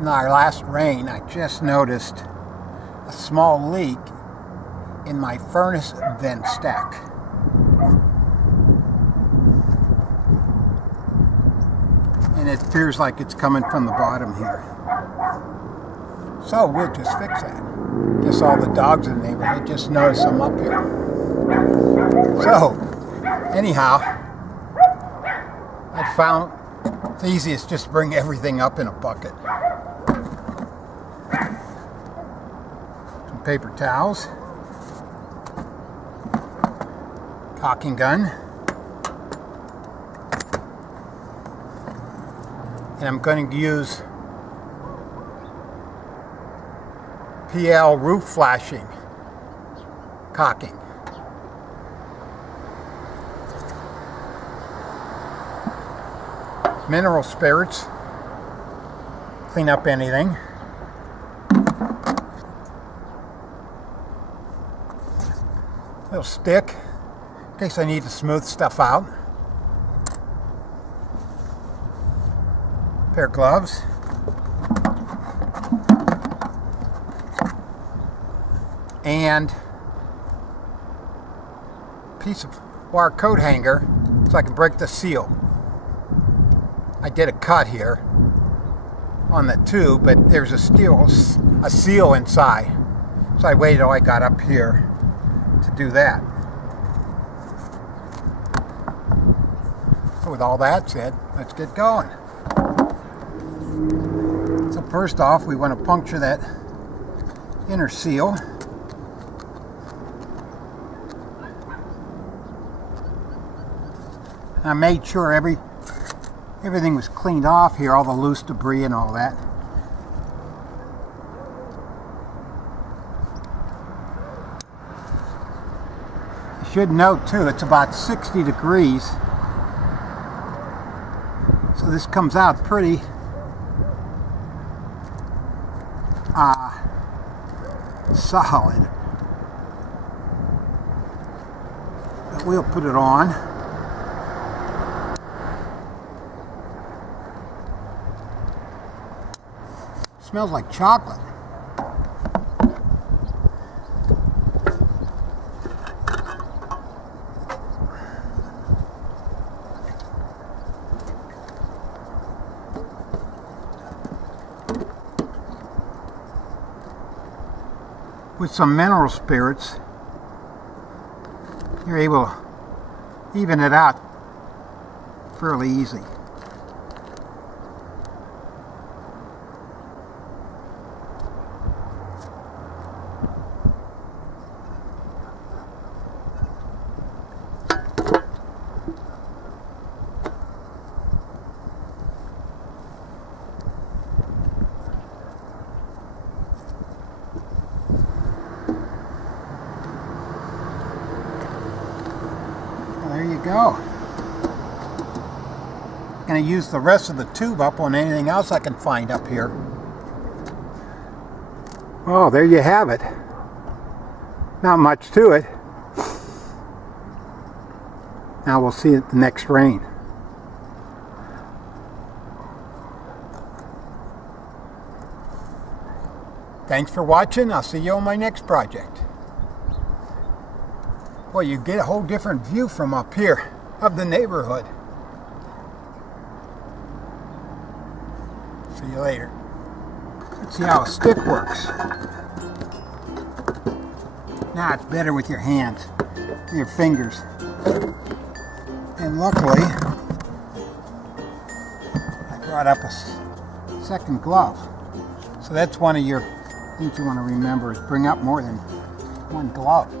In our last rain, I just noticed a small leak in my furnace vent stack. And it appears like it's coming from the bottom here. So we'll just fix that. Guess all the dogs in the neighborhood just noticed I'm up here. So, anyhow, I found it's easiest just to bring everything up in a bucket. Some paper towels, caulking gun, and I'm going to use PL Roof Flashing caulking. Mineral spirits, clean up anything. Little stick, in case I need to smooth stuff out. Pair of gloves. And a piece of wire coat hanger so I can break the seal. I did a cut here on the tube, but there's a seal inside. So I waited till I got up here to do that. So with all that said, let's get going. So first off, we want to puncture that inner seal. I made sure everything was cleaned off here, all the loose debris and all that. I should note too, it's about 60 degrees. So this comes out pretty solid. But we'll put it on. Smells like chocolate. With some mineral spirits, you're able to even it out fairly easy. There you go. I'm going to use the rest of the tube up on anything else I can find up here. Oh, there you have it. Not much to it. Now we'll see it the next rain. Thanks for watching. I'll see you on my next project. Well, you get a whole different view from up here of the neighborhood. See you later. Let's see how a stick works. Now it's better with your hands, your fingers. And luckily, I brought up a second glove. So that's one of your things you want to remember is bring up more than one glove.